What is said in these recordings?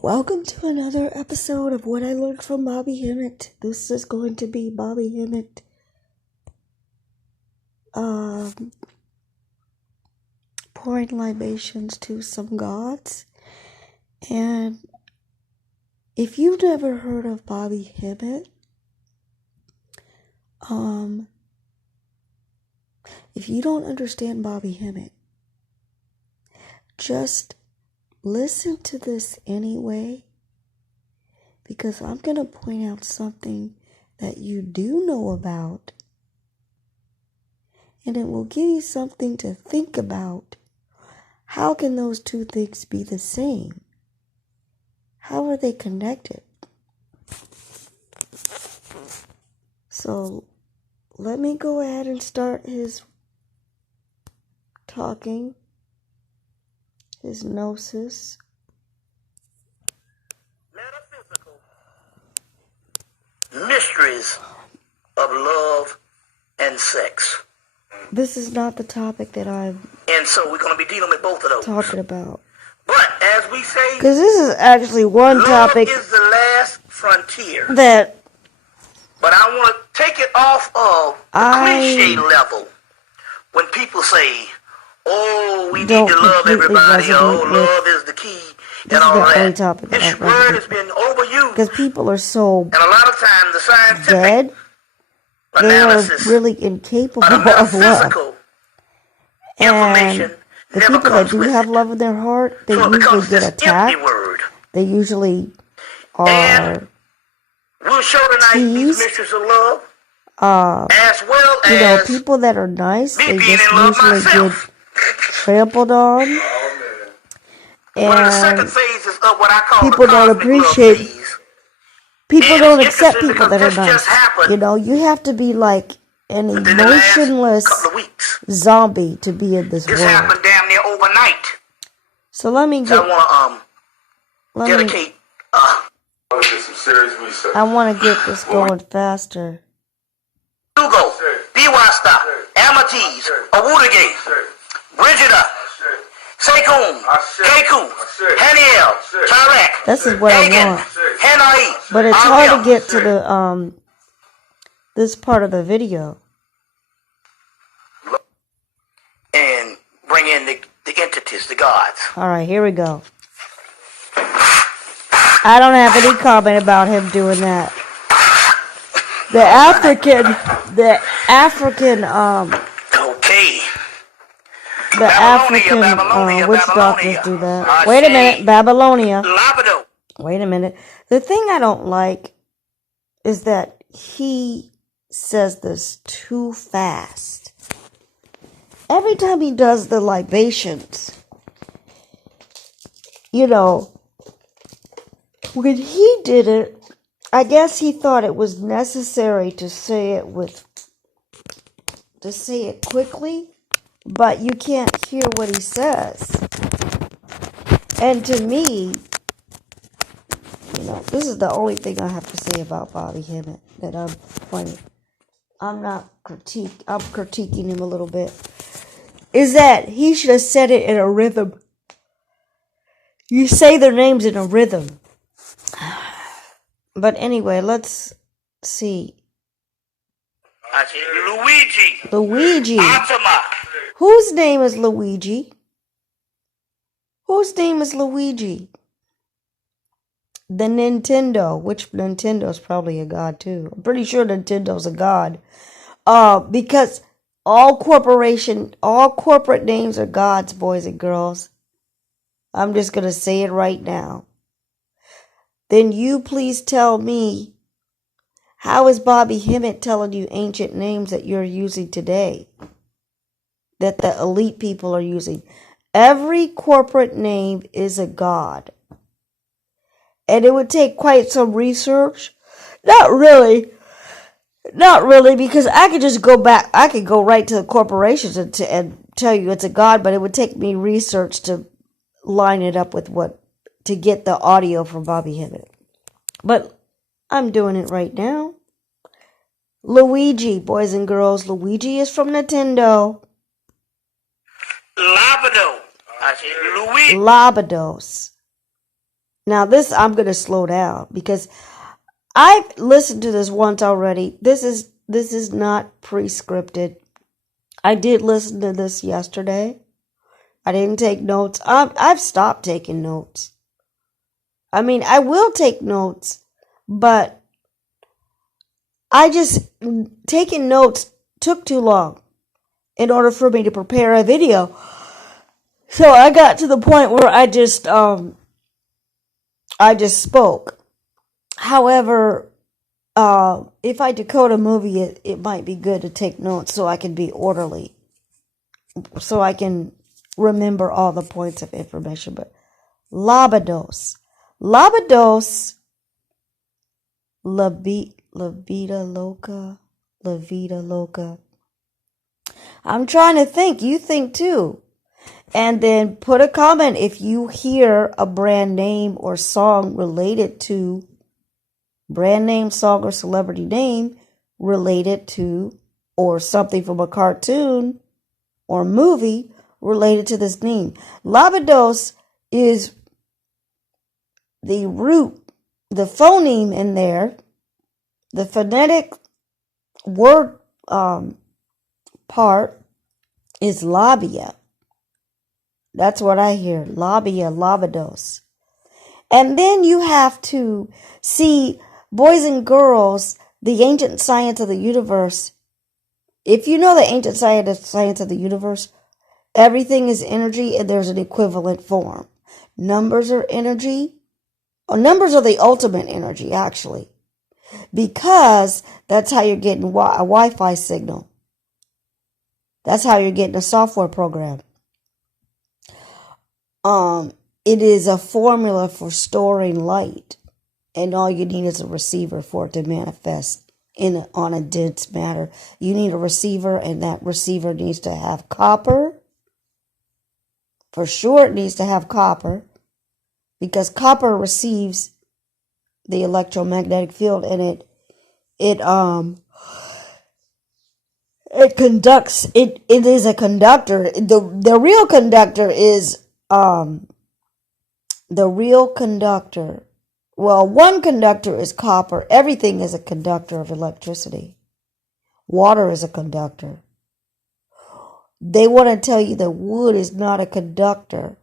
Welcome to another episode of What I Learned from Bobby Hemmit. This is going to be Bobby Hemmit pouring libations to some gods. And if you've never heard of Bobby Hemmit, if you don't understand Bobby Hemmit, just listen to this anyway, because I'm going to point out something that you do know about, and it will give you something to think about. How can those two things be the same? How are they connected? So let me go ahead and start his talking, his gnosis. Metaphysical mysteries of love and sex. This is not the topic that I'm And so we're going to be dealing with both of those. talking about. But as we say, Because this is actually one love topic is the last frontier. that But I want to take it off of the cliche level. When people say, oh, we need to love everybody, oh, love is the key, and all that. This word has been overused. Because people are so and a lot of times the scientific dead, they are really incapable of love. And the people that do have love in their heart, they usually get attacked. They usually are we'll show tonight these mysteries of love, as well as people that are nice, they just usually get trampled on. And people don't appreciate, people don't accept people that are nice. You have to be like an emotionless zombie to be in this world. This happened damn near overnight. So let me get, I want to dedicate some serious research. I want to get this going faster. Hugo, Biwasta, Amatiz, Awudagay, Brigida, Sekum, Keku, Haniel, Tarek, This is what I want. Hanai, But it's hard to get to the this part of the video. And bring in the entities, the gods. Alright, here we go. I don't have any comment about him doing that. The African, Okay. The African witch doctors do that. Wait a minute, Babylonia. Labado. Wait a minute. The thing I don't like is that he says this too fast. Every time he does the libations, when he did it, I guess he thought it was necessary to say it quickly, but you can't hear what he says. And to me, this is the only thing I have to say about Bobby Hemmit that I'm critiquing him a little bit, is that he should have said it in a rhythm. You say their names in a rhythm. But anyway, let's see. Luigi. Atama. Whose name is Luigi? Whose name is Luigi? The Nintendo. Which Nintendo is probably a god too. I'm pretty sure Nintendo's a god. Because all corporate names are gods, boys and girls. I'm just going to say it right now. Then you please tell me, how is Bobby Hemmit telling you ancient names that you're using today? That the elite people are using. Every corporate name is a god. And it would take quite some research. Not really, because I could just go back. I could go right to the corporations and tell you it's a god, but it would take me research to line it up with to get the audio from Bobby Hemmit. But I'm doing it right now. Luigi, boys and girls. Luigi is from Nintendo. Labado. I said Luigi. Labados. Now this, I'm going to slow down because I've listened to this once already. This is not pre-scripted. I did listen to this yesterday. I didn't take notes. I've stopped taking notes. I mean, I will take notes, but taking notes took too long in order for me to prepare a video. So I got to the point where I just spoke. However, if I decode a movie, it might be good to take notes so I can be orderly, so I can remember all the points of information. But Labados, La Vida Loca. I'm trying to think. You think too. And then put a comment if you hear a brand name or song related to brand name, song, or celebrity name related to, or something from a cartoon or movie related to this name. Labados is the root, the phoneme in there, the phonetic word part is labia. That's what I hear. Labia, Labados. And then you have to see, boys and girls, the ancient science of the universe. If you know the ancient science of the universe, everything is energy and there's an equivalent form. Numbers are energy. Numbers are the ultimate energy, actually, because that's how you're getting a Wi-Fi signal. That's how you're getting a software program. It is a formula for storing light, and all you need is a receiver for it to manifest on a dense matter. You need a receiver, and that receiver needs to have copper. For sure, it needs to have copper, because copper receives the electromagnetic field, and it conducts. It is a conductor. The real conductor is the real conductor. Well, one conductor is copper. Everything is a conductor of electricity. Water is a conductor. They want to tell you that wood is not a conductor.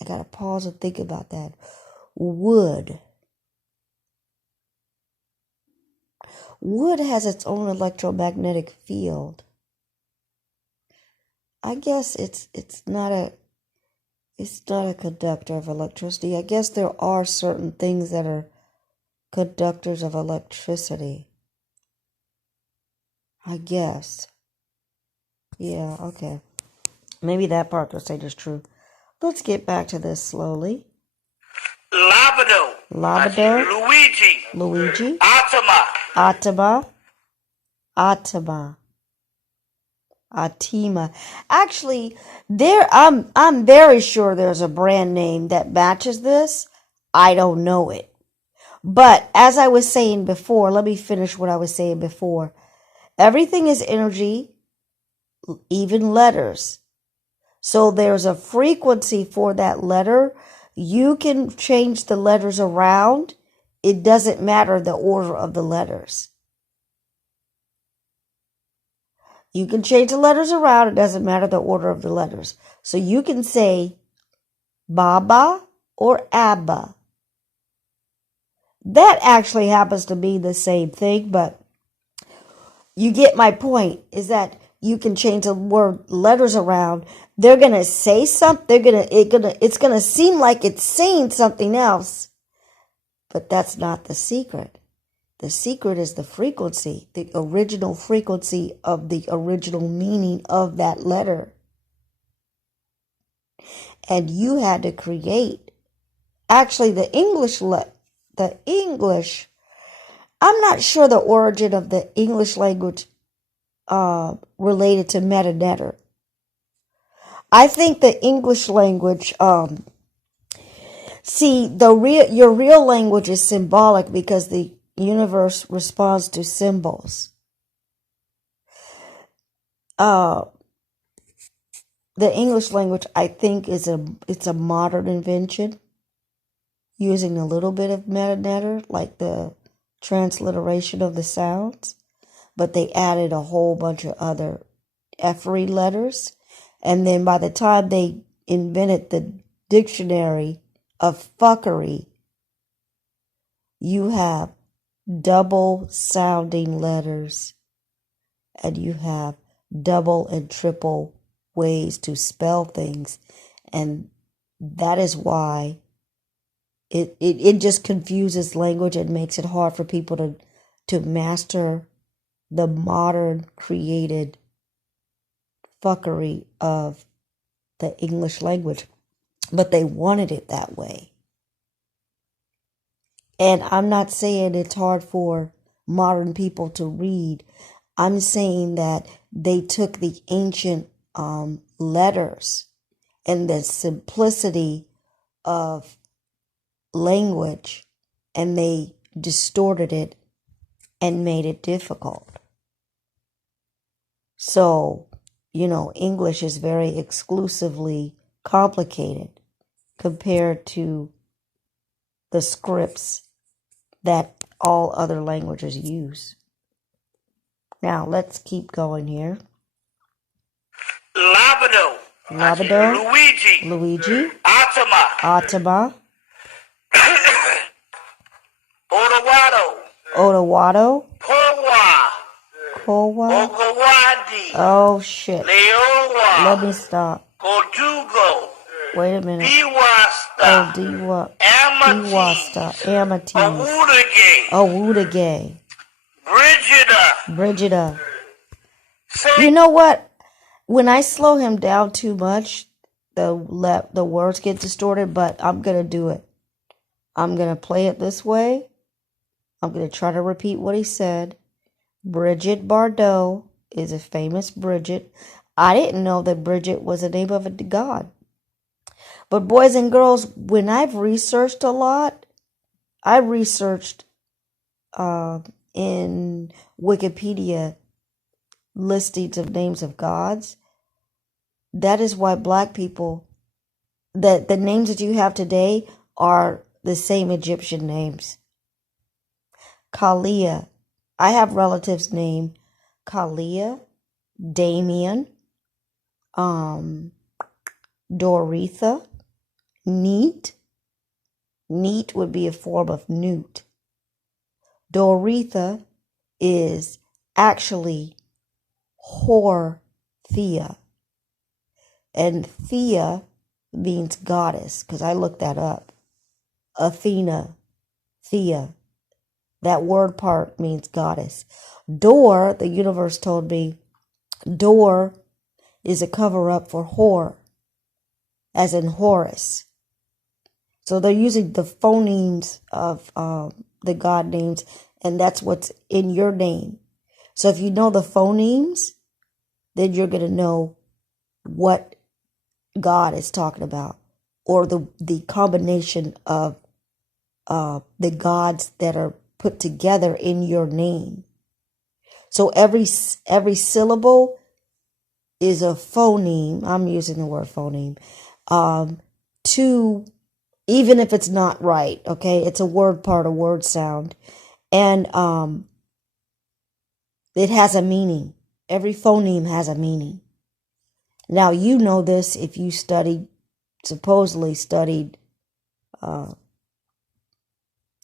I got to pause and think about that. Wood has its own electromagnetic field. I guess it's not a conductor of electricity. I guess there are certain things that are conductors of electricity. I guess. Yeah, okay. Maybe that part they'll say is true. Let's get back to this slowly. Labado. Luigi. Atima. Actually, I'm very sure there's a brand name that matches this. I don't know it. But as I was saying before, let me finish what I was saying before. Everything is energy, even letters. So there's a frequency for that letter. You can change the letters around. It doesn't matter the order of the letters. You can change the letters around. It doesn't matter the order of the letters. So you can say Baba or Abba. That actually happens to be the same thing, but you get my point, is that you can change the word letters around. They're going to say something. It's going to seem like it's saying something else, but that's not the secret. The secret is the frequency, the original frequency of the original meaning of that letter. And you had to create, actually the English, I'm not sure the origin of the English language related to metanetter. I think the English language, your real language is symbolic because the universe responds to symbols. the English language, I think, it's a modern invention, using a little bit of metanatter, like the transliteration of the sounds, but they added a whole bunch of other effery letters. And then by the time they invented the dictionary of fuckery, you have double sounding letters, and you have double and triple ways to spell things. And that is why it just confuses language and makes it hard for people to master the modern created fuckery of the English language. But they wanted it that way. And I'm not saying it's hard for modern people to read. I'm saying that they took the ancient letters and the simplicity of language, and they distorted it and made it difficult. So, English is very exclusively complicated compared to the scripts that all other languages use. Now, let's keep going here. Labado. Luigi. Atama. Odawato. Powa. Ogawadi. Oh, shit. Leowa. Let me stop. Godugo. Wait a minute. Diwasta. Diwasta. Amatis. Awudage. Brigida. You know what? When I slow him down too much, the words get distorted, but I'm going to do it. I'm going to play it this way. I'm going to try to repeat what he said. Bridget Bardot is a famous Bridget. I didn't know that Bridget was the name of a god. But boys and girls, when I've researched a lot, I researched in Wikipedia listings of names of gods. That is why black people, the names that you have today are the same Egyptian names. Kalia. I have relatives named Kalia, Damien, Doretha, Neat. Neat would be a form of newt. Doretha is actually Thea. And Thea means goddess, because I looked that up. Athena, Thea. That word part means goddess. Dor, the universe told me, Dor is a cover-up for whore, as in Horus. So they're using the phonemes of the god names, and that's what's in your name. So if you know the phonemes, then you're going to know what God is talking about, or the combination of the gods that are put together in your name. So every syllable is a phoneme. I'm using the word phoneme. Even if it's not right, okay, it's a word part, a word sound, and it has a meaning. Every phoneme has a meaning. Now, you know this if you supposedly studied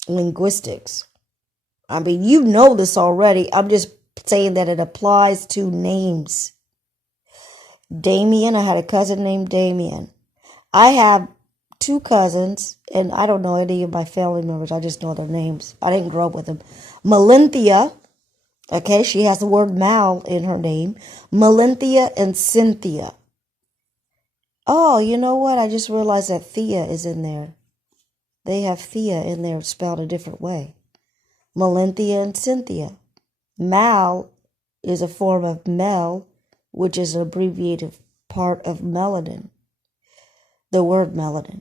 linguistics. I mean, you know this already. I'm just saying that it applies to names. Damien, I had a cousin named Damien. I have 2 cousins, and I don't know any of my family members. I just know their names. I didn't grow up with them. Melinthia, okay, she has the word Mal in her name. Melinthia and Cynthia. Oh, you know what? I just realized that Thea is in there. They have Thea in there spelled a different way. Melinthia and Cynthia. Mal is a form of Mel, which is an abbreviated part of melanin. The word melanin.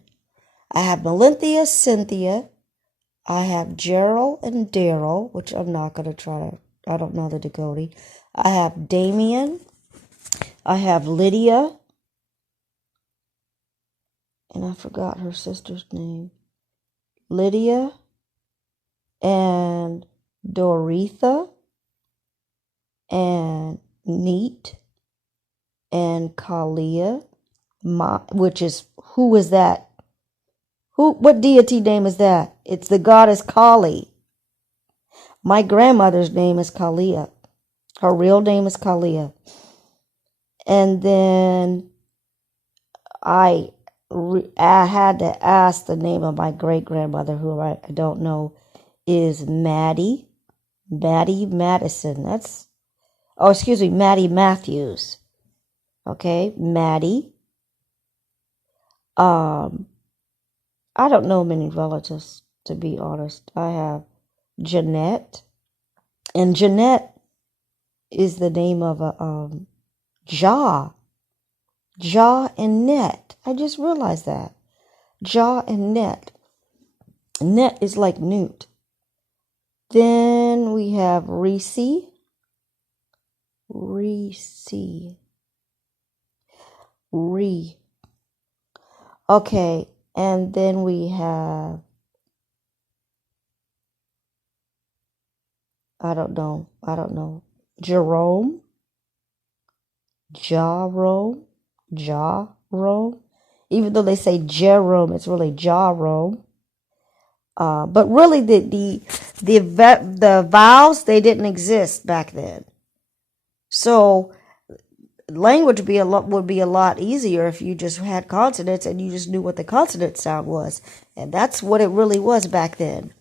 I have Melinthia, Cynthia. I have Gerald and Daryl, which I'm not going to try to, I don't know the decoding. I have Damien. I have Lydia. and I forgot her sister's name. Lydia and Doretha and Neat and Kalia, which is, who is that? What deity name is that? It's the goddess Kali. My grandmother's name is Kalia. Her real name is Kalia. And then I had to ask the name of my great-grandmother, who I don't know, is Maddie Madison. Maddie Matthews. Okay, Maddie. I don't know many relatives, to be honest. I have Jeanette, and Jeanette is the name of a Jaw and Net. I just realized that. Jaw and Net. Net is like Newt. Then we have Reese. Okay, and then we have, I don't know, Jerome. Even though they say Jerome, it's really Jarome. But really, the vowels, they didn't exist back then. So language would be a lot easier if you just had consonants and you just knew what the consonant sound was, and that's what it really was back then.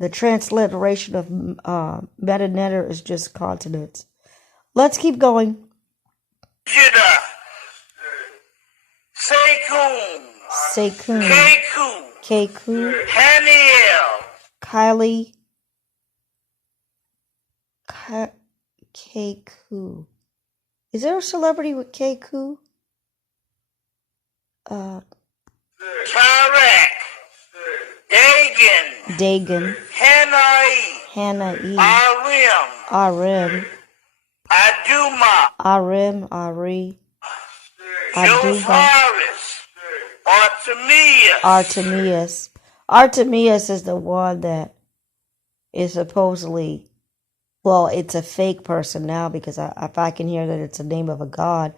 The transliteration of metanetter is just consonants. Let's keep going. Judah, Sekun, Keku, Haniel, Kylie, Keku. Is there a celebrity with Keku? Tarek, Dagan, Hannah E, Arim, Aduma, Ari, Josharis, Artemius. Artemius is the one that is supposedly, well, it's a fake person now, because if I can hear that it's the name of a god.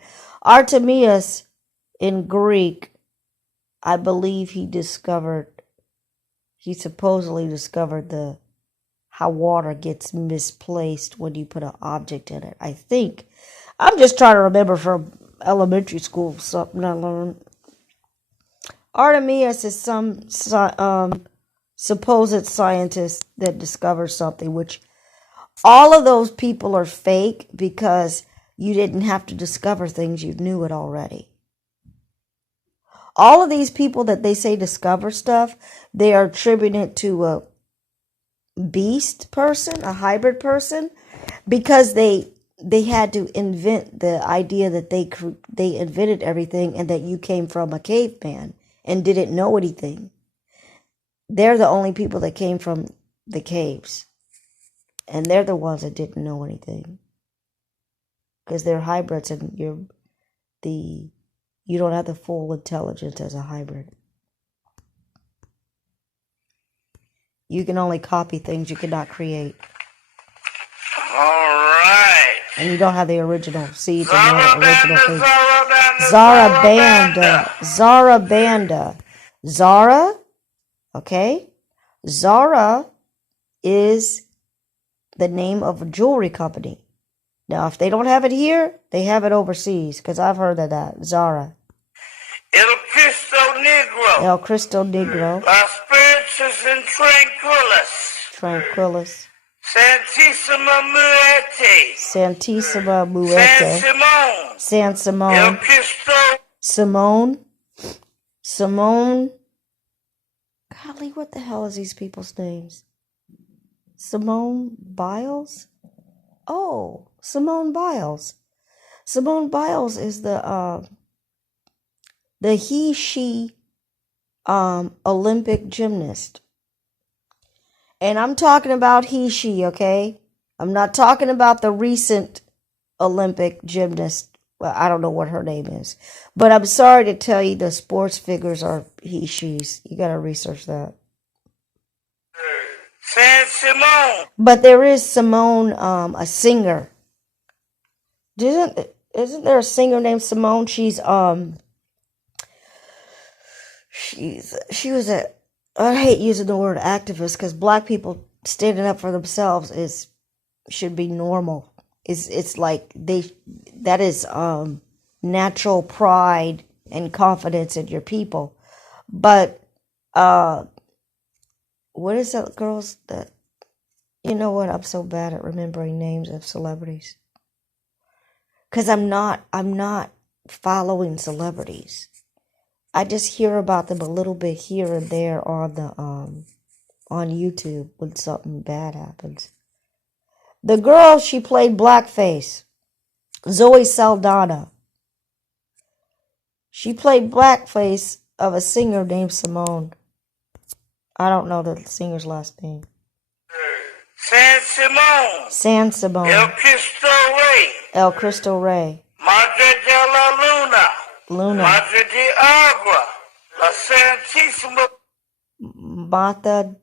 Artemius in Greek, I believe he supposedly discovered how water gets misplaced when you put an object in it. I think. I'm just trying to remember from elementary school something I learned. Artemius is some supposed scientist that discovered something, which all of those people are fake, because you didn't have to discover things, you knew it already. All of these people that they say discover stuff, they are attributing it to a beast person, a hybrid person, because they had to invent the idea that they invented everything, and that you came from a caveman and didn't know anything. They're the only people that came from the caves, and they're the ones that didn't know anything, because they're hybrids, and you don't have the full intelligence as a hybrid. You can only copy things, you cannot create. All right. And you don't have the original seeds and the original things. Zarabanda. Zara, okay? Zara is the name of a jewelry company. Now, if they don't have it here, they have it overseas, because I've heard of that. Zara. El Cristo Negro. Las Spiritus and Tranquilis. Santissima Muerte. San Simone. El Cristo. Simone. Golly, what the hell is these people's names? Simone Biles? Oh, Simone Biles. Simone Biles is the she Olympic gymnast. And I'm talking about she, okay? I'm not talking about the recent Olympic gymnast Well, I don't know what her name is. But I'm sorry to tell you the sports figures are he, she's. You got to research that. Simone. But there is Simone, a singer. Isn't there a singer named Simone? She was I hate using the word activist because black people standing up for themselves should be normal. It's like that is natural pride and confidence in your people. But what is that girl's that you know what? I'm so bad at remembering names of celebrities. Cause I'm not following celebrities. I just hear about them a little bit here and there on the on YouTube when something bad happens. The girl, she played blackface. Zoe Saldana. She played blackface of a singer named Simone. I don't know the singer's last name. San Simone. El Cristo Rey. Madre de la Luna. Luna. Madre de Agua. La Santísima. Mata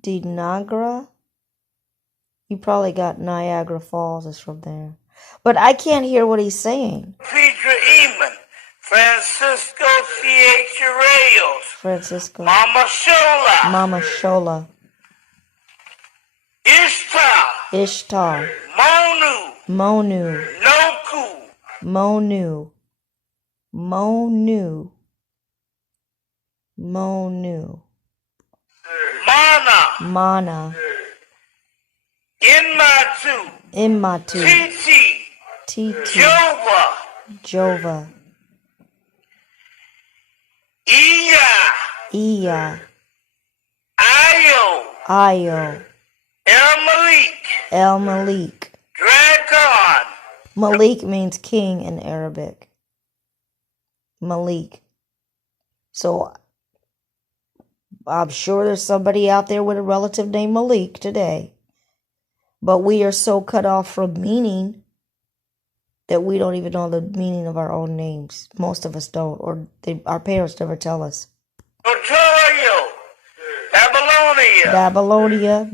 de Nagra. You probably got Niagara Falls is from there. But I can't hear what he's saying. Pedro Eamon. Francisco C.H. Reyes. Francisco. Mama Shola. Mama Shola. Ishtar. Monu. Noku. Monu. Mana. Inmatu. Titi. Jova. Iya. Ayo. El Malik. Dragon. Malik means king in Arabic. Malik. So I'm sure there's somebody out there with a relative named Malik today. But we are so cut off from meaning that we don't even know the meaning of our own names. Most of us don't, or our parents never tell us. Babylonia,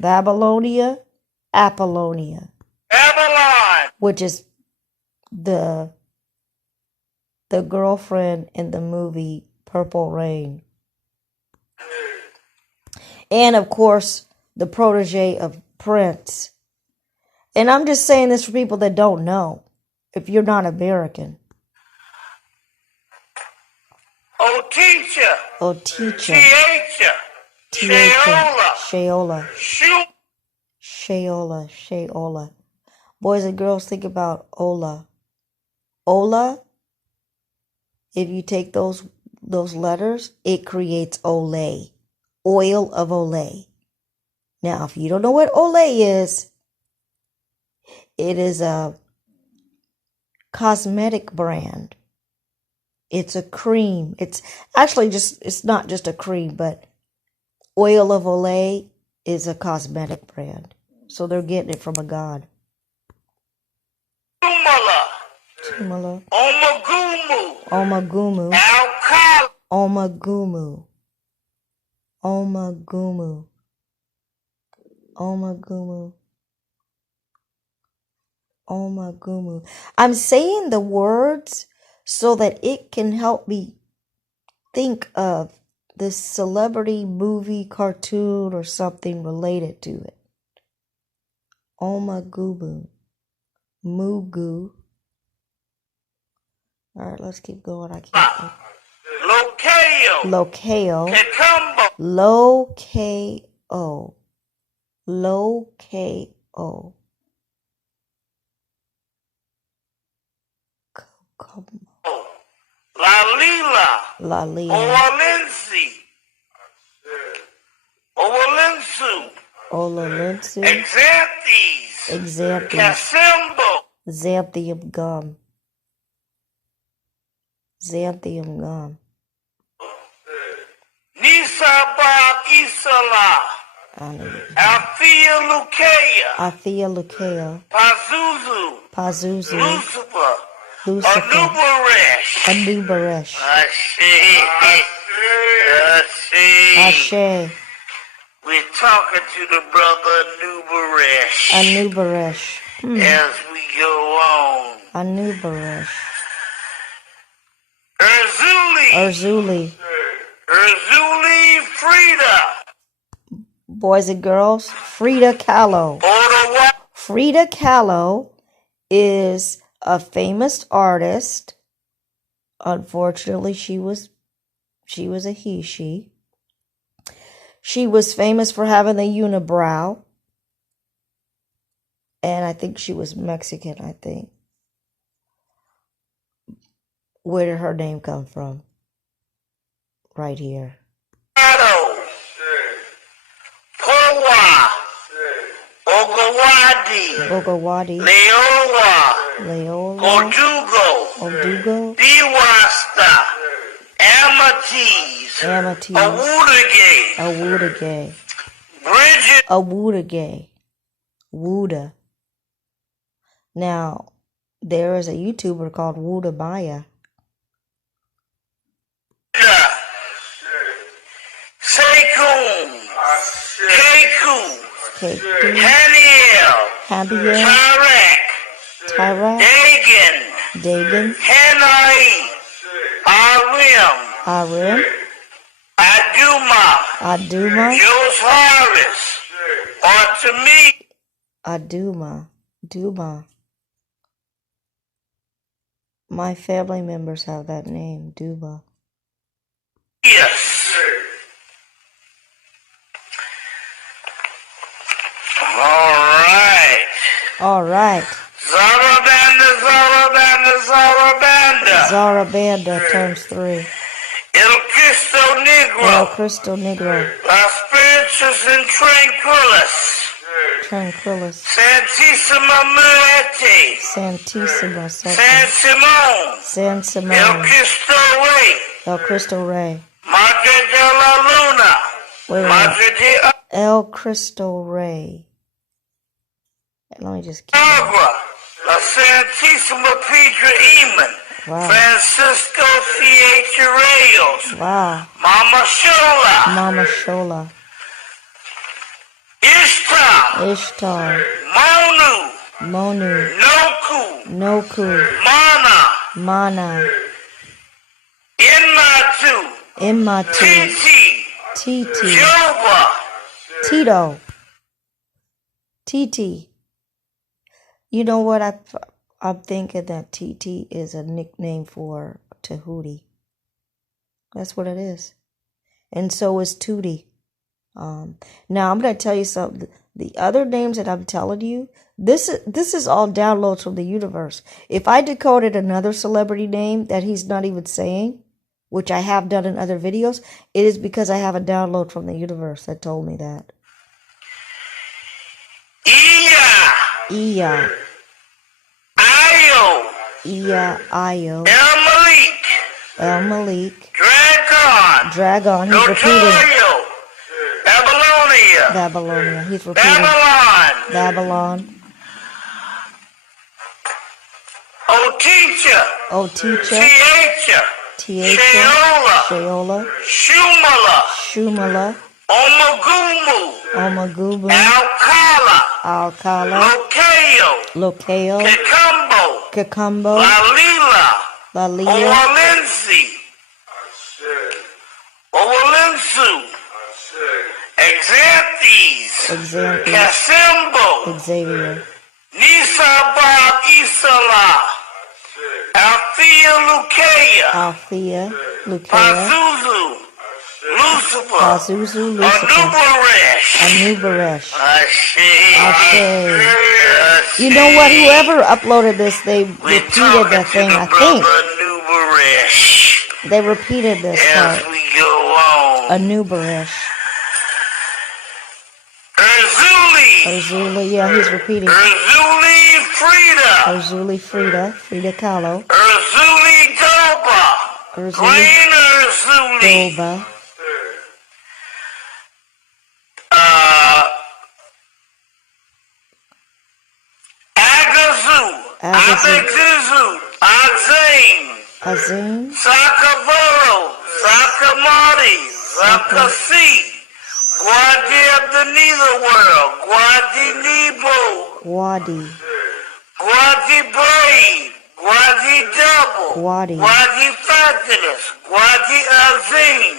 Apollonia. Babylon. Which is the girlfriend in the movie Purple Rain. And of course, the protege of Prince. And I'm just saying this for people that don't know. If you're not American. Oteacha. Sheola. Boys and girls, think about Ola. Ola, if you take those letters, it creates Olay. Oil of Olay. Now, if you don't know what Olay is, it is a cosmetic brand. It's a cream. It's actually it's not just a cream, but Oil of Olay is a cosmetic brand. So they're getting it from a god. Tumala. Omagumu. I'm saying the words so that it can help me think of this celebrity movie, cartoon, or something related to it. Omagumu. Mugu. Alright, let's keep going. I can't think. Lokeo. Lalila. Olalensu. Exanthes. Xanthium gum. Nisaba Isala. Althea Lukea. Pazuzu. Lucifer. Lucifer. Anubaresh. Ashe. We're talking to the brother Anubaresh. as we go on. Anubaresh. Erzuli Frida. Boys and girls, Frida Kahlo. Frida Kahlo is a famous artist. Unfortunately, she was a she. She was famous for having the unibrow. And I think she was Mexican, I think. Where did her name come from? Right here. Ogawadi. Leola. Odugo. Diwasta. Amethyst. Awudagay. Bridget. Awudagay. Wuda. Now, there is a YouTuber called Wuda Maya. Sekum. Keku. Haniel. Tyrak. Dagan. Hanai. Arim. Aduma. Josiris. Or to me. Duma. My family members have that name, Duma. Yes. All right. Zarabanda turns 3. El Cristo Negro. Las Spiritus and Tranquilis. Santissima Muerte. Santissima. San Simón. El Cristo Rey. Madre de la Luna. Madre de El Cristo Rey. Let me just keep Agua. La Santísima Pedra Eamon. Wow. Francisco C.H. Reyes. Wow. Mama Shola. Ishtar. Monu. Noku. Mana. Imatu. Titi. Titi. You know what? I'm thinking that TT is a nickname for Tahuti. That's what it is. And so is Tootie. Now I'm going to tell you something. The other names that I'm telling you, this is all downloads from the universe. If I decoded another celebrity name that he's not even saying, which I have done in other videos, it is because I have a download from the universe that told me that. Iya. Ayo. El Malik. Dragon. He's repeating. Babylonia. He's repeating. Babylon. Oteacher. Sheola. Shumala. Omagumu. Alcala. Lokeo. Kakumbo. Lalila. Owalensu. Exanthes. Xavier. Nisaba Isala. Althea Lukea. Pazuzu. Anubaresh. Ashe. You know what? Whoever uploaded this, they repeated that thing, I think. They repeated this part. Anubaresh. Erzuli, yeah, he's repeating. Erzuli Frida. Frida Kahlo. Erzuli Doba. Doba. Agazu. Azim. Sakavoro, Sakamari, Sakasi, Guadi of the Netherworld, Guadi Nebo, Guadi. Guadi Brave, Guadi Double, Guadi. Guadi Fabulous, Guadi Azim,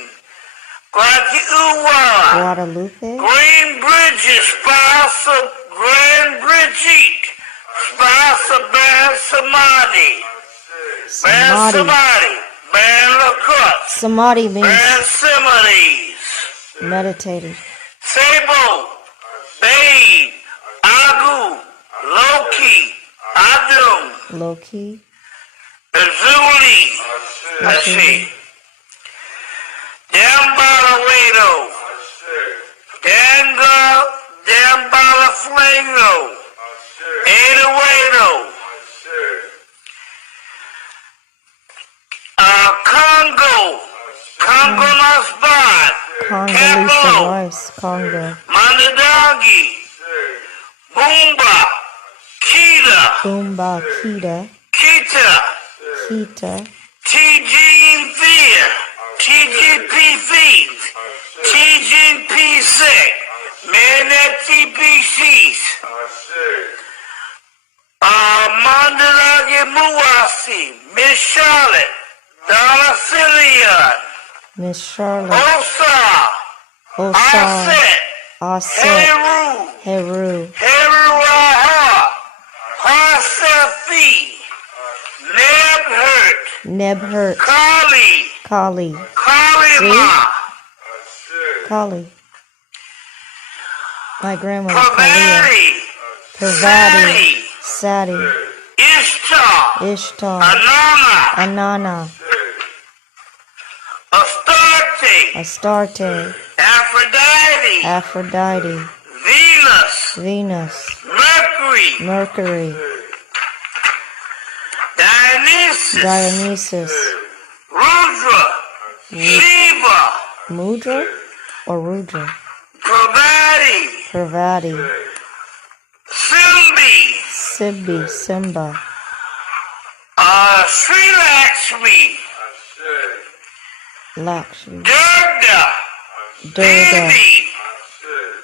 Guadi Uwa, Guadalupe. Green Bridges, Spouse of Grand Brigitte, Spouse of Ban Samadhi, Ban Samadhi, Ban Lacotte, Samadhi means Ban Similes, meditated. Sabo, Babe, Agu, Loki, Adum, Loki. Azuli, let's see, Dambalawedo, Danga, Dambalaflango, Adawedo, Congo, Congo Nasbat, Congolese rice. Congo. Manadagi, Boomba, Kita, Boomba. Kita. Kita, Kita. TG Fear, TGP Feet, TGP Sick, TPCs, Mandalagi Muwasi, Miss Charlotte, Donna Cillian, Miss Charlotte. Osa, Osar. Aset, Aset. Heru, Heru. Aha, Hasafi, Nebhurt, Nebhurt. Kali, Kali. Kalima, Kali. My grandmother Kalia. Pavati, Pravati. Sati. Ishtar, Ishtar. Anana, Anana. Astarte, Astarte. Aphrodite, Aphrodite. Venus, Venus. Mercury, Mercury. Dionysus, Dionysus. Rudra, Shiva, Mudra or Rudra? Pravati, Pravati. Simbi, Sibbi. Simba. Sri Lakshmi, Lakshmi. Durga, Durga. Devi,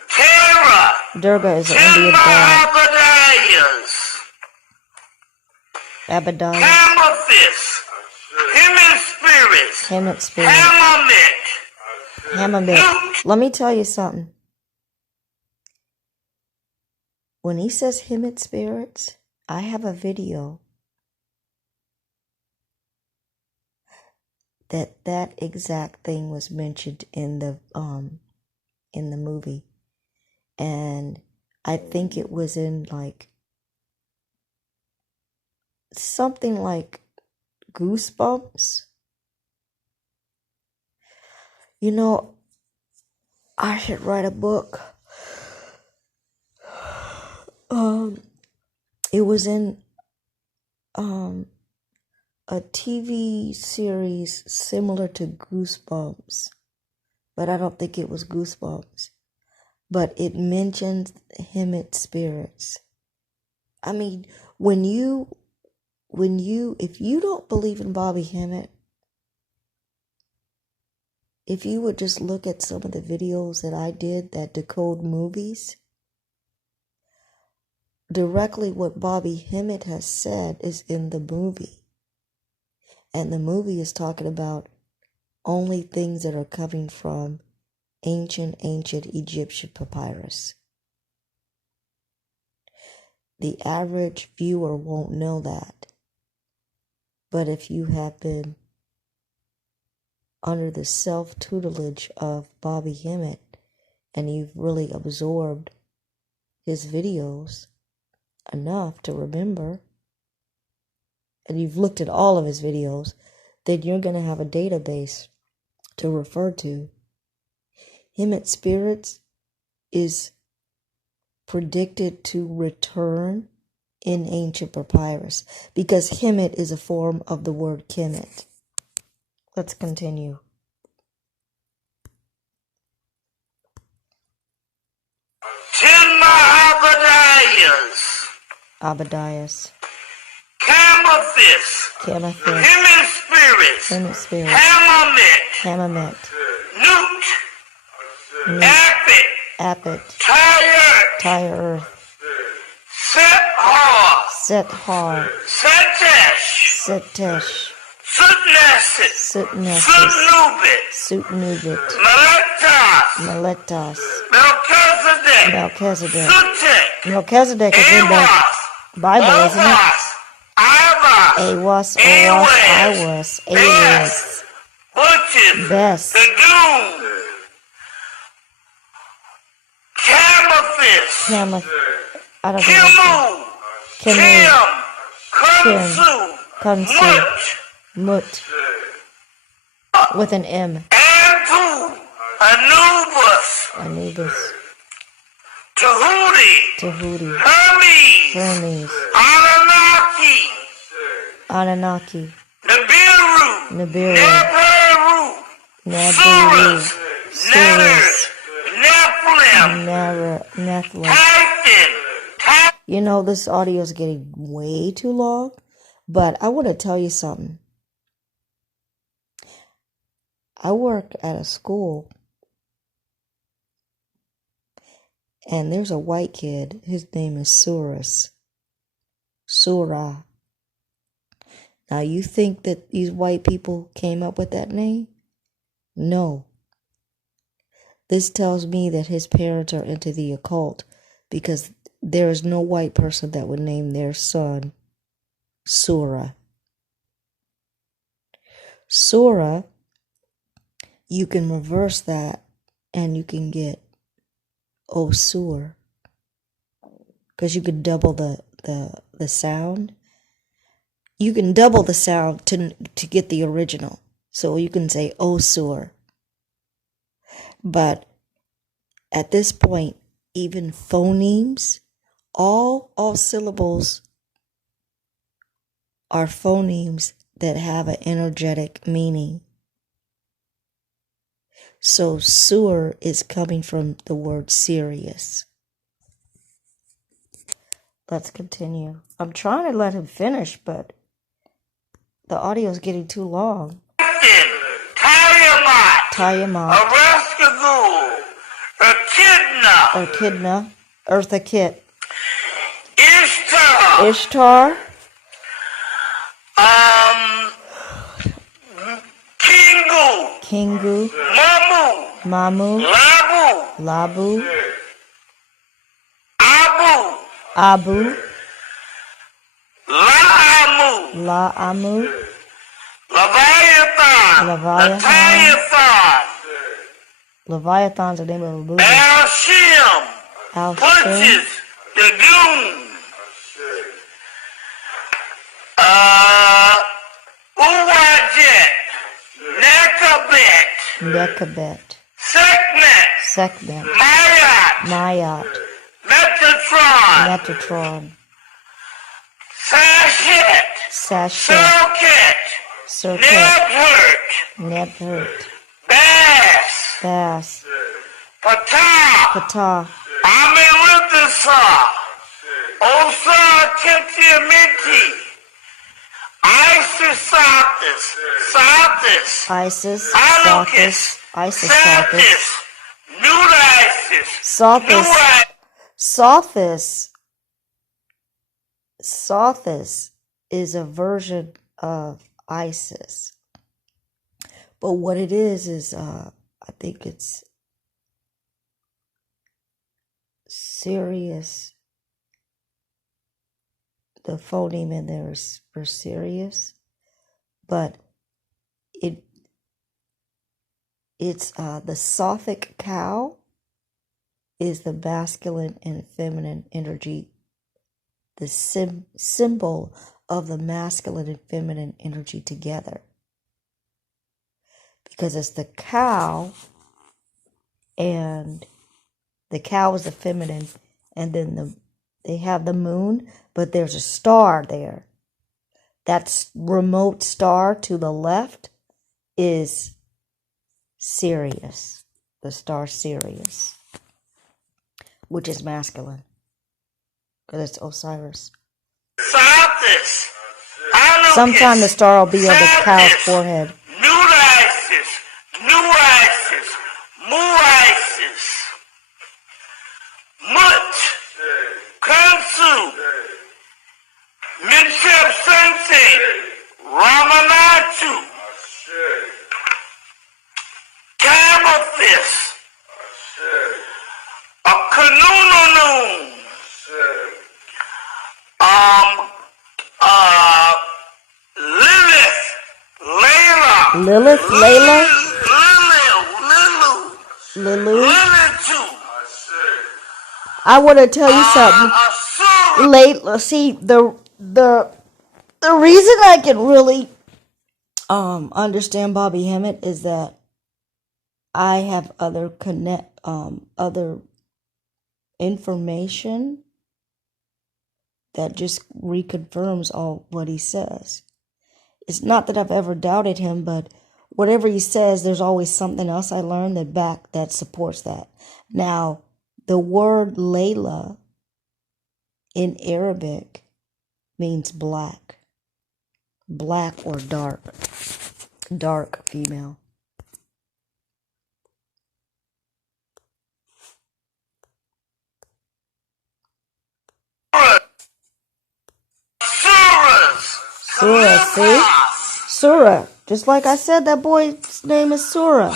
Tara, Durga is an Indian god. Abadayas, Abadiah. Amethyst, Hemmit Spirits, Hemmit spirit. Hamamit, Hamamit. Let me tell you something. When he says Hemmit spirits, I have a video that exact thing was mentioned in the movie, and I think it was in like something like Goosebumps. You know, I should write a book. It was in a TV series similar to Goosebumps, but I don't think it was Goosebumps. But it mentions Hemmit spirits. I mean, if you don't believe in Bobby Hemmit, if you would just look at some of the videos that I did that decode movies, directly what Bobby Hemmit has said is in the movie. And the movie is talking about only things that are coming from ancient Egyptian papyrus. The average viewer won't know that. But if you have been under the self-tutelage of Bobby Hemmit and you've really absorbed his videos enough to remember, and you've looked at all of his videos, then you're going to have a database to refer to. Hemmit spirits is predicted to return in ancient papyrus because Hemmit is a form of the word Kemet. Let's continue. Abadias, Abadias. Camothis, Camothis. Hemmit spirits. Hemmit. Newt. Apit. Tire earth. Sethar. Setesh. Sutnesses. Sutnubit. Meletas. Melchizedek. Melchizedek is in the Bible, isn't it? Awas, Awas. Best. I don't know. Kim. Kunsu. Mut. With an M. Anubis. Tahuti. Hermes. Anunnaki. Nibiru. Nabiru. Surus. Nephilim. You know, this audio is getting way too long, but I want to tell you something. I work at a school, and there's a white kid. His name is Surah. Now, you think that these white people came up with that name? No. This tells me that his parents are into the occult, because there is no white person that would name their son Surah. Surah, you can reverse that and you can get Osur, because you could double the sound. You can double the sound to get the original. So you can say Osur. But at this point, even phonemes, all syllables are phonemes that have an energetic meaning. So Sur is coming from the word serious. Let's continue. I'm trying to let him finish, but the audio is getting too long. Tiamat. Echidna. Eartha Kitt. Ishtar. Kingu. Mamu. Labu. Abu. Laamu. Leviathan's the name of a movie. Al-Shim. Lagoon. Uwajit. Nekabet. Sekhmet. Mayat. Metatron. Sashet. Circuit. Nebhurt. Bass. Ptah. Amelithasa. Osa Kentiamenti. Isis. Sothis is a version of Isis. But what it is I think it's Sirius. The phoneme in there is for Sirius, but it's the Sothic cow is the masculine and feminine energy, the symbol of the masculine and feminine energy together, because it's the cow, and the cow is the feminine, and then they have the moon, but there's a star there. That remote star to the left is Sirius, the star Sirius, which is masculine, because it's Osiris. Sothis. Sometime the star will be on the cow's forehead. Nuisis, Nuisis, Muisis, Mut, Kansu, Minshep Sensei, Ramanatu, Cabothis, a Kanununu, Lilith, Layla, Lulu. I want to tell you something. Layla, see the reason I can really understand Bobby Hemmit is that I have other information that just reconfirms all what he says. It's not that I've ever doubted him, but whatever he says, there's always something else I learned that supports that. Now, the word Layla in Arabic means black. Black or dark. Dark female. Surah, see? Surah. Just like I said, that boy's name is Surah.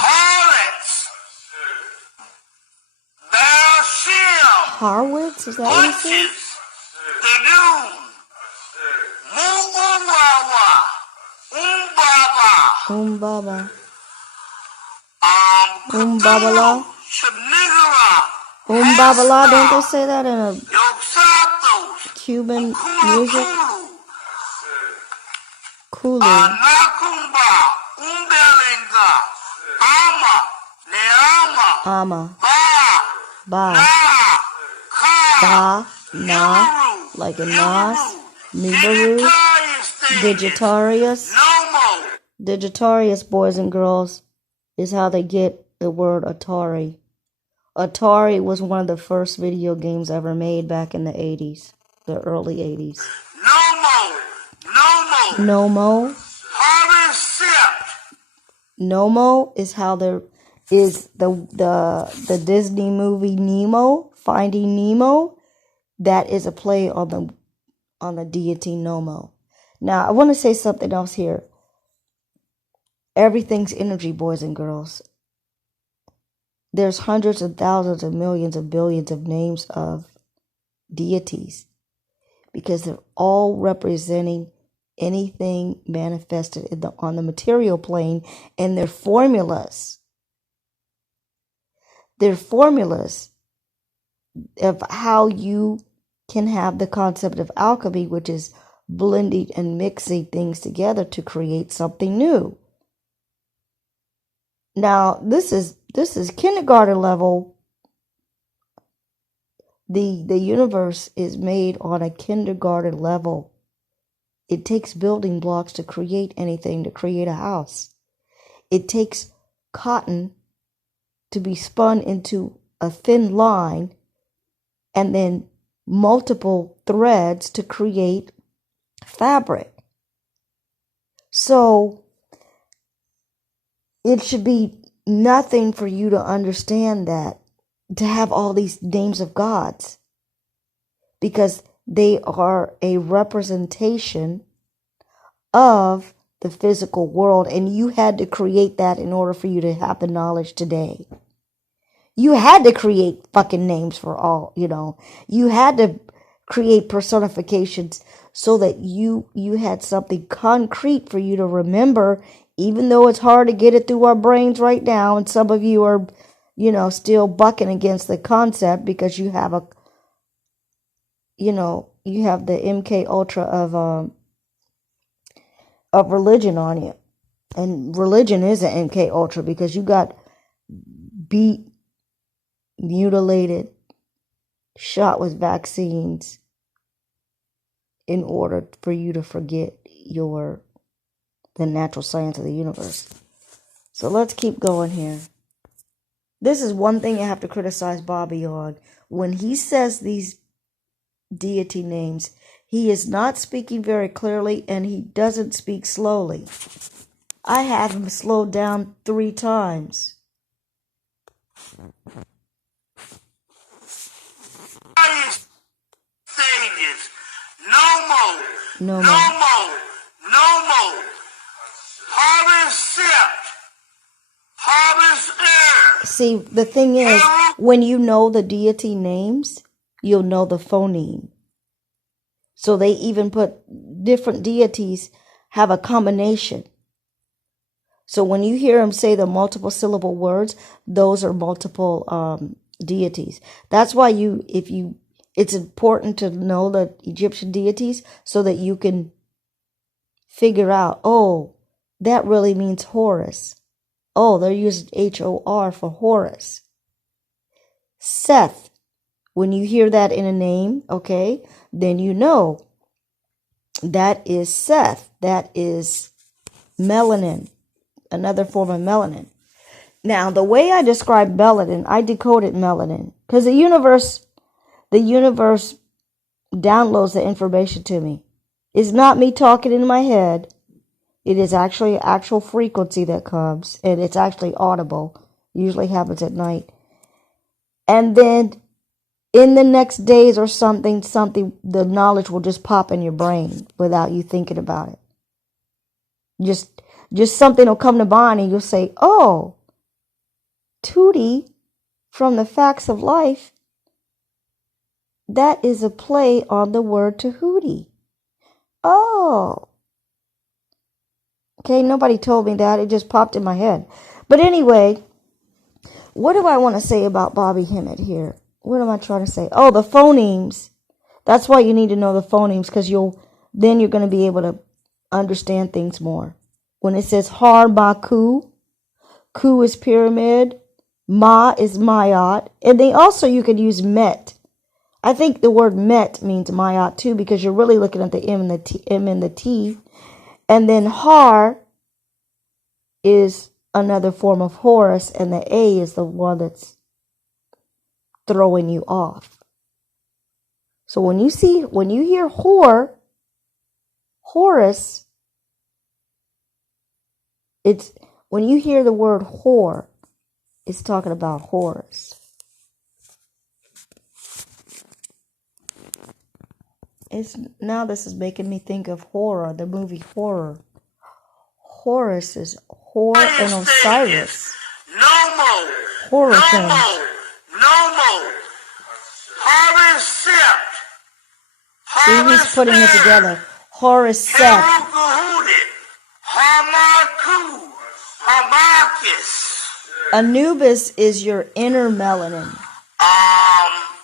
Harwitz, is that what he said? Umbaba. Umbabala. Umbabala, don't they say that in a Cuban music? Kulu. Ama. Ba. Ba. Na. Like a Nas. Nibiru. Digitarius. Digitarius, boys and girls, is how they get the word Atari. Atari was one of the first video games ever made back in the 80s. The early 80s. Nomo. Nomo is how there is the Disney movie Nemo, Finding Nemo. That is a play on the deity Nomo. Now I want to say something else here. Everything's energy, boys and girls. There's hundreds of thousands of millions of billions of names of deities because they're all representing anything manifested on the material plane, and they're formulas. They're formulas of how you can have the concept of alchemy, which is blending and mixing things together to create something new. Now, this is kindergarten level. The universe is made on a kindergarten level. It takes building blocks to create anything, to create a house. It takes cotton to be spun into a thin line and then multiple threads to create fabric. So it should be nothing for you to understand that, to have all these names of gods, because they are a representation of the physical world, and you had to create that in order for you to have the knowledge today. You had to create fucking names for all, you had to create personifications so that you had something concrete for you to remember, even though it's hard to get it through our brains right now, and some of you are, still bucking against the concept because you have you have the MK Ultra of religion on you. And religion is an MK Ultra because you got beat, mutilated, shot with vaccines in order for you to forget the natural science of the universe. So let's keep going here. This is one thing I have to criticize Bobby on. When he says these deity names, He is not speaking very clearly, and he doesn't speak slowly. I have him slowed down 3 times. Stages. No more. No No more. more. No more. Harvest set. Harvest air. See, the thing is, when you know the deity names, you'll know the phoneme. So they even put different deities have a combination. So when you hear them say the multiple syllable words, those are multiple deities. That's why it's important to know the Egyptian deities so that you can figure out, oh, that really means Horus. Oh, they're using H-O-R for Horus. Seth, when you hear that in a name, okay, then you know that is Seth. That is melanin, another form of melanin. Now, the way I describe melanin, I decoded melanin because the universe downloads the information to me. It's not me talking in my head. It is actually actual frequency that comes, and it's actually audible. Usually happens at night. And then in the next days or something, the knowledge will just pop in your brain without you thinking about it. Just something will come to mind and you'll say, oh, Tootie from the Facts of Life, that is a play on the word Tahuti. Oh. Okay, nobody told me that. It just popped in my head. But anyway, what do I want to say about Bobby Hemmit here? What am I trying to say? Oh, the phonemes. That's why you need to know the phonemes, because then you're going to be able to understand things more. When it says Har Ma Ku, Ku is pyramid, Ma is Mayat, and you could use Met. I think the word Met means Mayat too, because you're really looking at the M and the T. And then Har is another form of Horus, and the A is the one that's throwing you off. So when you hear Horus, when you hear the word whore, it's talking about Horus. This is making me think of horror, the movie Horror. Horus is Hor and Osiris. No more. Horror no films. more. No more. Harvest set. See, he's putting it together. Horus Seth. Hamaku. Hamakis. Anubis is your inner melanin.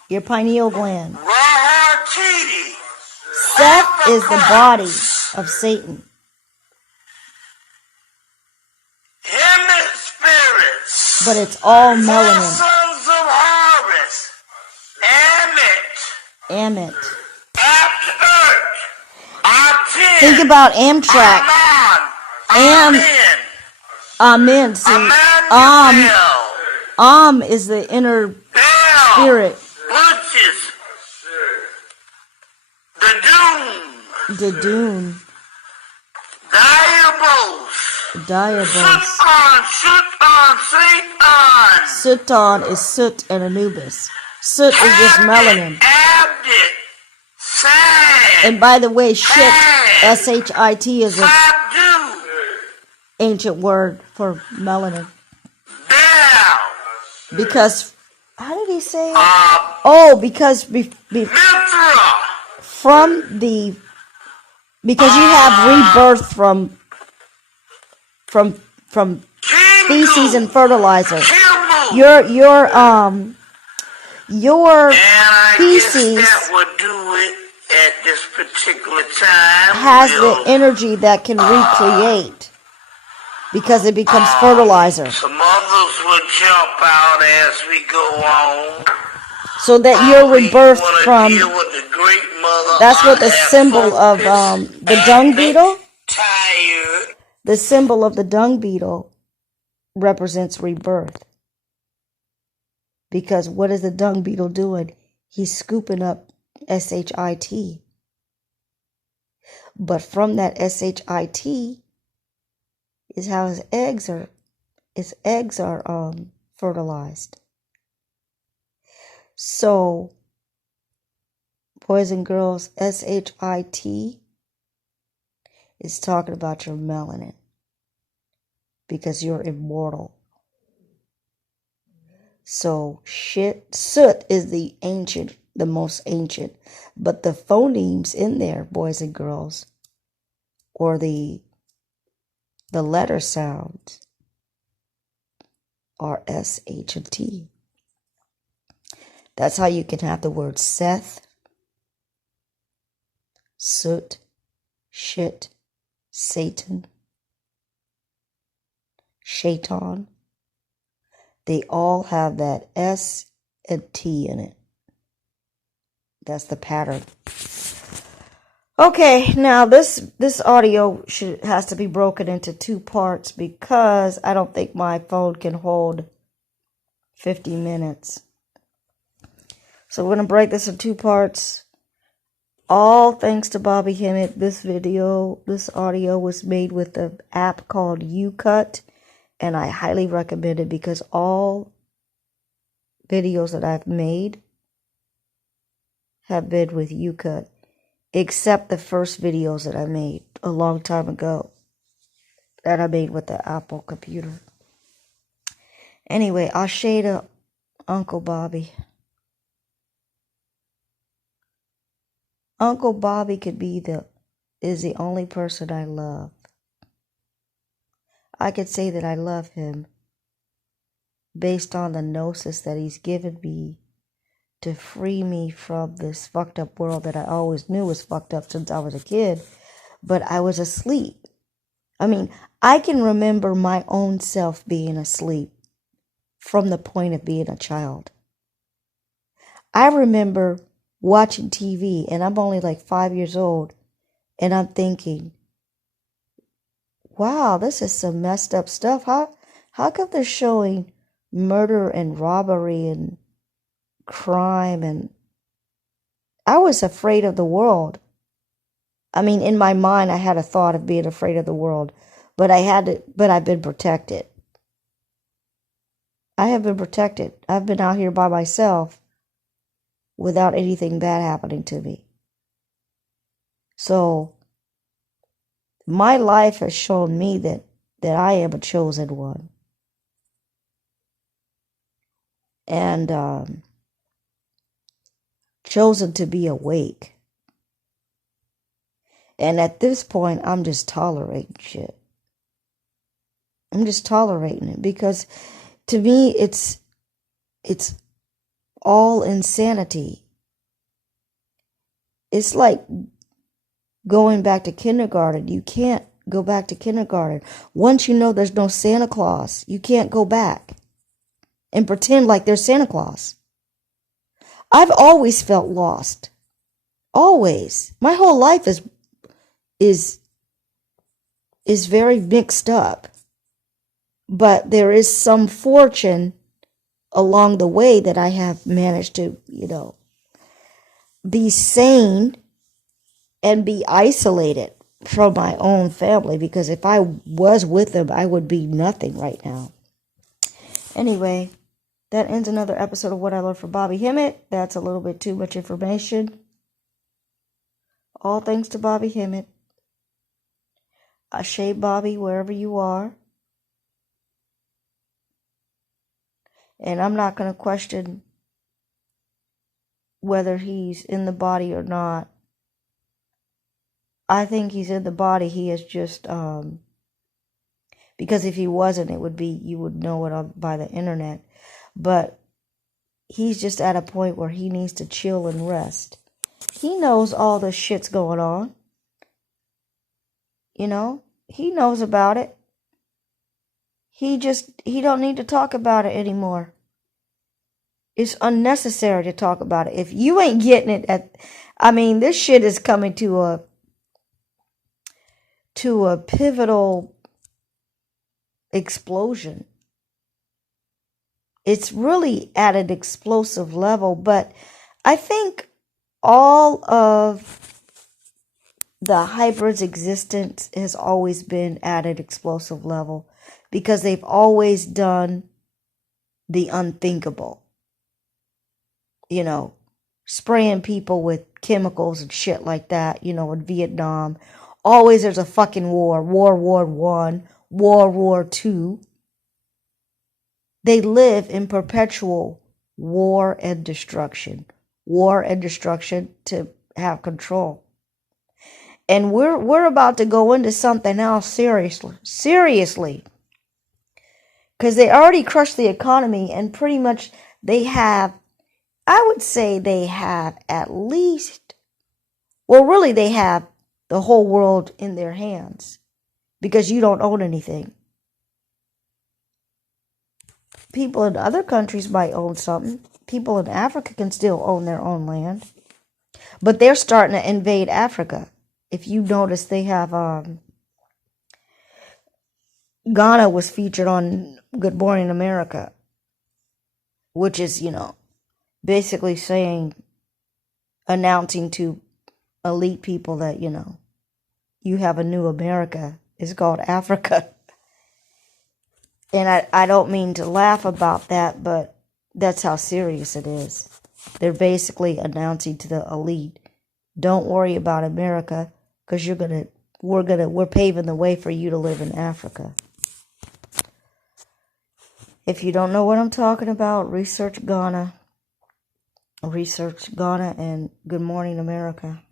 Your pineal gland. Rahatiti. Seth is the body of Satan. Hemmit spirits. But it's all melanin. Sons of harvest. Amit. Apt earth. Think about Amtrak. Amen. See, is the inner spirit. Butches. The Dune. Diabos. Sutan is Soot and Anubis. Soot is just melanin. And by the way, shit, S-H-I-T, is an ancient word for melanin. Because, how did he say it? Because because you have rebirth from feces and fertilizer. Your feces at this particular time has the energy that can recreate because it becomes fertilizer. Some others will jump out as we go on. So that you're rebirthed from. That's what the symbol of the dung beetle. The symbol of the dung beetle represents rebirth. Because what is the dung beetle doing? He's scooping up S-H-I-T. But from that SHIT is how his eggs are fertilized. So, boys and girls, SHIT is talking about your melanin because you're immortal. So soot is the most ancient, but the phonemes in there, boys and girls, or the letter sounds are S, H, and T. That's how you can have the word Seth, soot, shit, Satan, shaitan. They all have that S and T in it. That's the pattern. Okay, now this audio has to be broken into 2 parts because I don't think my phone can hold 50 minutes. So we're going to break this in 2 parts. All thanks to Bobby Hemmit. This audio was made with the app called YouCut, and I highly recommend it because all videos that I've made have been with YouCut, except the first videos that I made a long time ago that I made with the Apple computer. Anyway, I'll shade up Uncle Bobby. Uncle Bobby is the only person I love. I could say that I love him based on the gnosis that he's given me to free me from this fucked up world that I always knew was fucked up since I was a kid, but I was asleep. I mean, I can remember my own self being asleep from the point of being a child. I remember watching TV, and I'm only like 5 years old, and I'm thinking, wow, this is some messed up stuff. How come they're showing murder and robbery and crime? And I was afraid of the world. I mean, in my mind, I had a thought of being afraid of the world, but I've been protected. I have been protected. I've been out here by myself without anything bad happening to me. So my life has shown me that I am a chosen one. And chosen to be awake. And at this point, I'm just tolerating shit. I'm just tolerating it because to me, it's all insanity. It's like going back to kindergarten. You can't go back to kindergarten. Once you know there's no Santa Claus, you can't go back and pretend like there's Santa Claus. I've always felt lost. Always. My whole life is very mixed up. But there is some fortune along the way that I have managed to, be sane and be isolated from my own family, because if I was with them, I would be nothing right now. Anyway, that ends another episode of What I Learned from Bobby Hemmit. That's a little bit too much information. All thanks to Bobby Hemmit. Ashe Bobby, wherever you are. And I'm not going to question whether he's in the body or not. I think he's in the body. He is just, because if he wasn't, you would know it by the internet. But he's just at a point where he needs to chill and rest. He knows all the shit's going on. He knows about it. He don't need to talk about it anymore. It's unnecessary to talk about it. If you ain't getting it this shit is coming to a pivotal explosion. It's really at an explosive level, but I think all of the hybrid's existence has always been at an explosive level because they've always done the unthinkable. You know, spraying people with chemicals and shit like that, you know, in Vietnam. Always there's a fucking war. World War I, World War II. They live in perpetual war and destruction. War and destruction to have control. And we're about to go into something else seriously. Because they already crushed the economy and pretty much they have, I would say they have at least, well, really they have the whole world in their hands because you don't own anything. People in other countries might own something. People in Africa can still own their own land. But they're starting to invade Africa. If you notice, they have, Ghana was featured on Good Morning America, which is, you know, basically saying, announcing to elite people that, you know, you have a new America. It's called Africa. And I don't mean to laugh about that, but that's how serious it is. They're basically announcing to the elite, don't worry about America, because we're paving the way for you to live in Africa. If you don't know what I'm talking about, research Ghana and Good Morning America.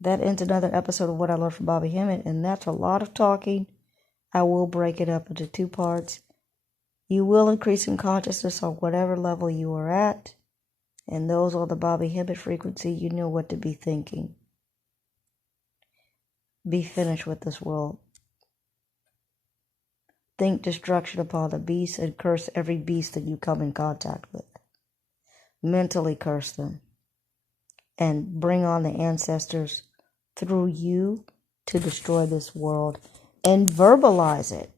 That ends another episode of What I Learned from Bobby Hemmit, and that's a lot of talking. I will break it up into 2 parts. You will increase in consciousness on whatever level you are at, and those on the Bobby Hemmit frequency, you know what to be thinking. Be finished with this world. Think destruction upon the beast and curse every beast that you come in contact with. Mentally curse them. And bring on the ancestors through you to destroy this world. And verbalize it.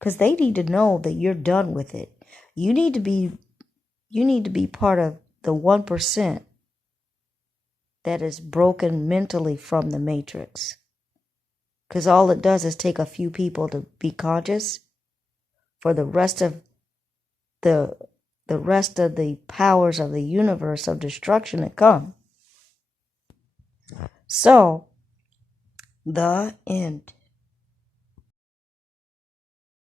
Because they need to know that you're done with it. You need to be part of the 1% that is broken mentally from the matrix. Because all it does is take a few people to be conscious for the rest of the powers of the universe of destruction to come. So, the end.